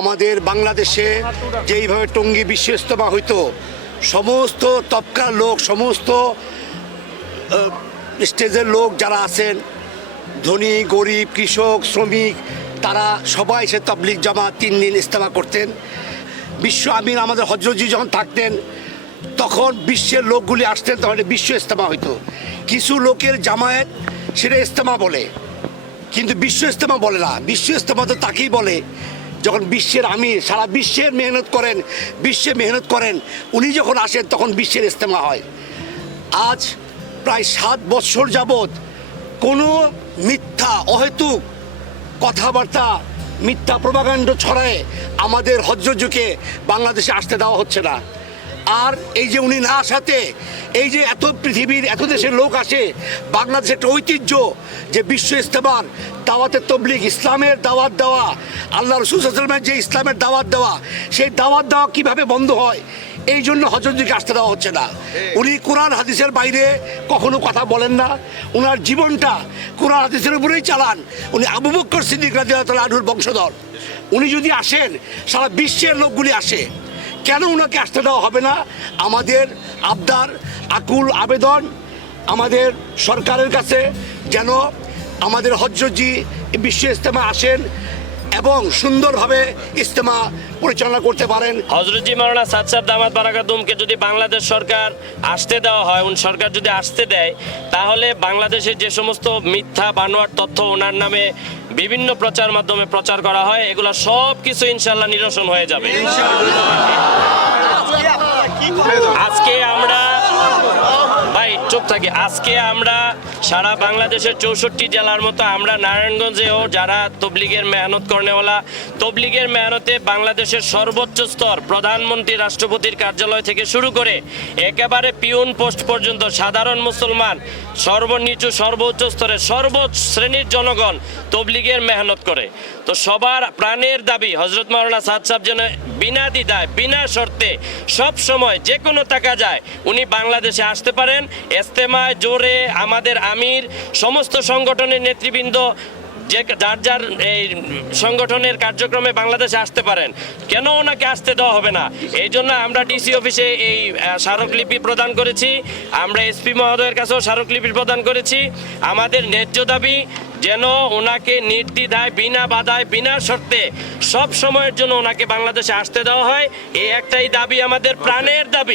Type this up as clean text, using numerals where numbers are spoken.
আমাদের বাংলাদেশে যেইভাবে টঙ্গী বিশ্ব ইজতেমা হইতো, সমস্ত তবকার লোক, সমস্ত স্টেজের লোক যারা আছেন, ধনী গরিব কৃষক শ্রমিক, তারা সবাই সে তাবলিগ জামাত 3 দিন ইজতেমা করতেন। বিশ্ব আমির আমাদের হজরতজি যখন থাকতেন তখন বিশ্বের লোকগুলি আসতেন, তখন বিশ্ব ইজতেমা হইতো। কিছু লোকের জামায়াত সেটা ইজতেমা বলে, কিন্তু বিশ্ব ইজতেমা বলে না। বিশ্ব ইজতেমা তো তাকেই বলে যখন বিশ্বের আমির সারা বিশ্বের মেহনত করেন, উনি যখন আসেন তখন বিশ্বের ইজতেমা হয়। আজ প্রায় 7 বছর যাবৎ কোনো মিথ্যা অহেতুক কথাবার্তা, মিথ্যা প্রপাগান্ড ছড়ায় আমাদের হজরতকে বাংলাদেশে আসতে দেওয়া হচ্ছে না। আর এই যে উনি না আসাতে, এই যে এত পৃথিবীর এত দেশের লোক আসে, বাংলাদেশের একটা ঐতিহ্য যে বিশ্ব ইজতেমার দাওয়াতের তবলিগ, ইসলামের দাওয়াত দেওয়া, আল্লাহ রসুল সাল্লাল্লাহু আলাইহি ওয়াসাল্লামের যে ইসলামের দাওয়াত দেওয়া, সেই দাওয়াত দেওয়া কীভাবে বন্ধ হয়, এই জন্য হজরতজিকে আসতে দেওয়া হচ্ছে না। উনি কোরআন হাদিসের বাইরে কখনো কথা বলেন না, ওনার জীবনটা কোরআন হাদিসের উপরেই চালান। উনি আবু বকর সিদ্দিক রাদিয়াল্লাহু তাআলা আনহুর বংশধর। উনি যদি আসেন, সারা বিশ্বের লোকগুলি আসে, কেন ওনাকে আসতে দেওয়া হবে না? আমাদের আবদার, আকুল আবেদন আমাদের সরকারের কাছে, যেন আমাদের হজরতজি বিশ্ব ইজতেমা আসেন এবং সুন্দরভাবে ইজতেমা পরিচালনা করতে পারেন। হযরতজি মাওলানা সাদ সাহেব দামাত বারাকাতুহুমকে যদি বাংলাদেশ সরকার আসতে দেওয়া হয়, সরকার যদি আসতে দেয়, তাহলে বাংলাদেশের যে সমস্ত মিথ্যা বানোয়ার তথ্য ওনার নামে বিভিন্ন প্রচার মাধ্যমে প্রচার করা হয়, এগুলো সব কিছু ইনশাল্লাহ নিরসন হয়ে যাবে। আজকে আমরা আজকে আমরা সারা বাংলাদেশের 64 জেলার মতো আমরা নারায়ণগঞ্জেও যারা তবলিগের মেহনত করেনেওয়ালা, তবলিগের মেহনতে বাংলাদেশের সর্বোচ্চ স্তর, প্রধানমন্ত্রী রাষ্ট্রপতির কার্যালয় থেকে শুরু করে একেবারে পিউন পোস্ট পর্যন্ত সাধারণ মুসলমান, সর্বনিচু সর্বোচ্চ স্তরে সর্বশ্রেণীর জনগণ তবলিগের মেহনত করে। তো সবার প্রাণের দাবি হযরত মাওলানা সাদ সাহেব যেন বিনা দ্বিধায় বিনা শর্তে সব সময় যে কোনো টাকা যায় উনি বাংলাদেশে আসতে পারেন। ইজতেমায় জোরে আমাদের আমির, সমস্ত সংগঠনের নেতৃবৃন্দ যে যার যার এই সংগঠনের কার্যক্রমে বাংলাদেশে আসতে পারেন, কেন ওনাকে আসতে দেওয়া হবে না? এই জন্য আমরা ডিসি অফিসে এই স্মারকলিপি প্রদান করেছি, আমরা এসপি মহোদয়ের কাছেও স্মারকলিপি প্রদান করেছি। আমাদের ন্যায্য দাবি যেন ওনাকে নির্দ্বিধায় বিনা বাধায় বিনা শর্তে সব সময়ের জন্য ওনাকে বাংলাদেশে আসতে দেওয়া হয়, এই একটাই দাবি, আমাদের প্রাণের দাবি।